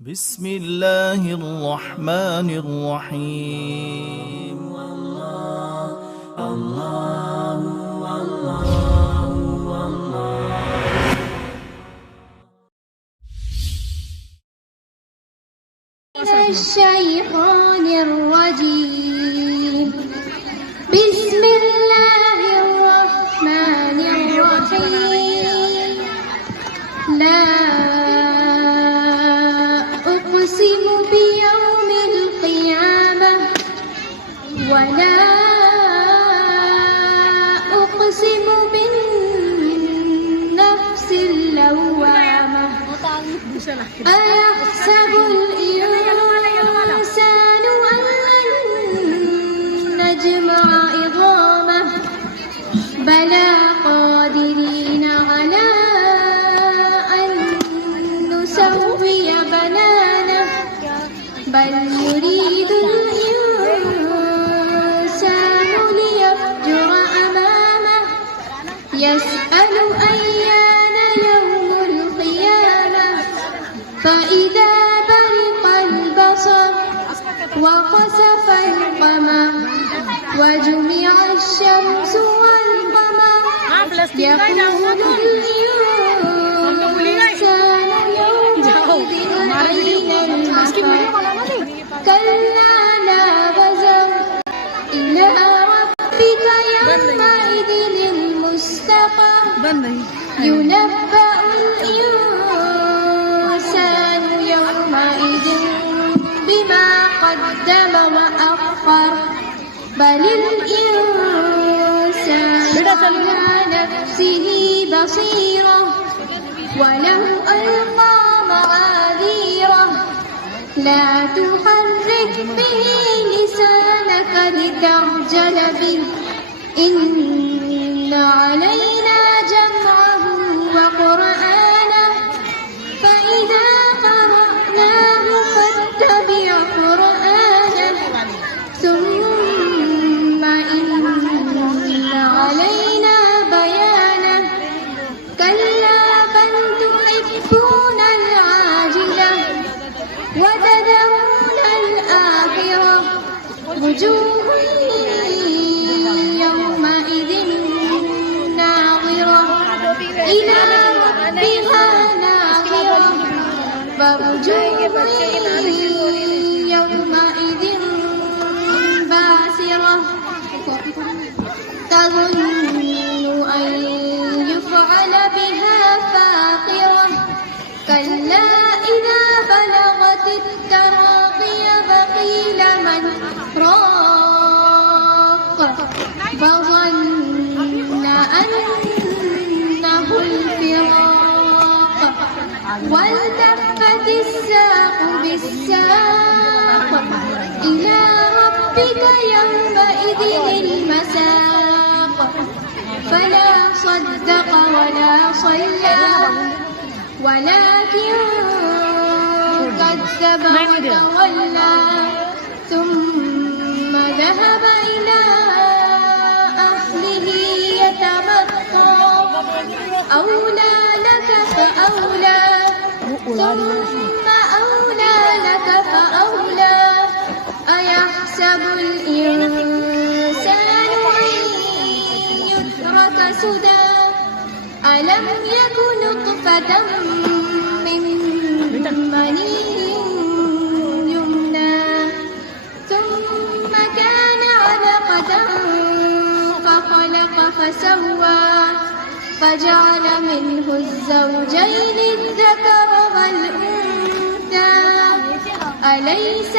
بسم الله الرحمن الرحيم. الشيطان الرجيم. بسم الله الرحمن الرحيم. لا أقسم بيوم القيامة ولا أقسم بالنفس اللوامة. أيحسب الإنسان أن لن نجمع عظامه بلى قادرين على أن نسوي بنانه بل يريد الإنسان ليفجر أمامه يسأل أيان يوم القيامة فإذا برق البصر وخسف القمر وجمع الشمس والقمر يقول الإنسان يومئذ أين المفر كلا لا وزر إلى ربك يومئذ المستقر ينبأ الإنسان يومئذ بما قدم وأخر بل الإنسان على نفسه بصيرة ولو ألقى معاذيره لا تحرك به لسانك لتعجل به إن علينا جمعه وقرآنه فإذا قرأناه فاتبع قرآنه ثم إن علينا بيانه كلا بل تحبون العاجلة وتذرون الآخرة وجوه يومئذ ناظرة إلى ربها ناظرة ووجوه يومئذ باسرة تظن أن يفعل بها فاقرة كلا إذا بلغت التراقي فقيل من راق فظن أنه الفراق والتفت الساق بالساق إلى ربك يومئذ المساق فلا صدق ولا صلى ولكن كذب وتولى ثم ذهب إلى أهله يتمطى أولى لك فأولى ثم أولى لك فأولى أيحسب الإنسان أن يترك سدى ألم يكن نطفة من مني يمنى ثم كان علقة فخلق فسوى فجعل منه الزوجين الذكر والأنثى أليس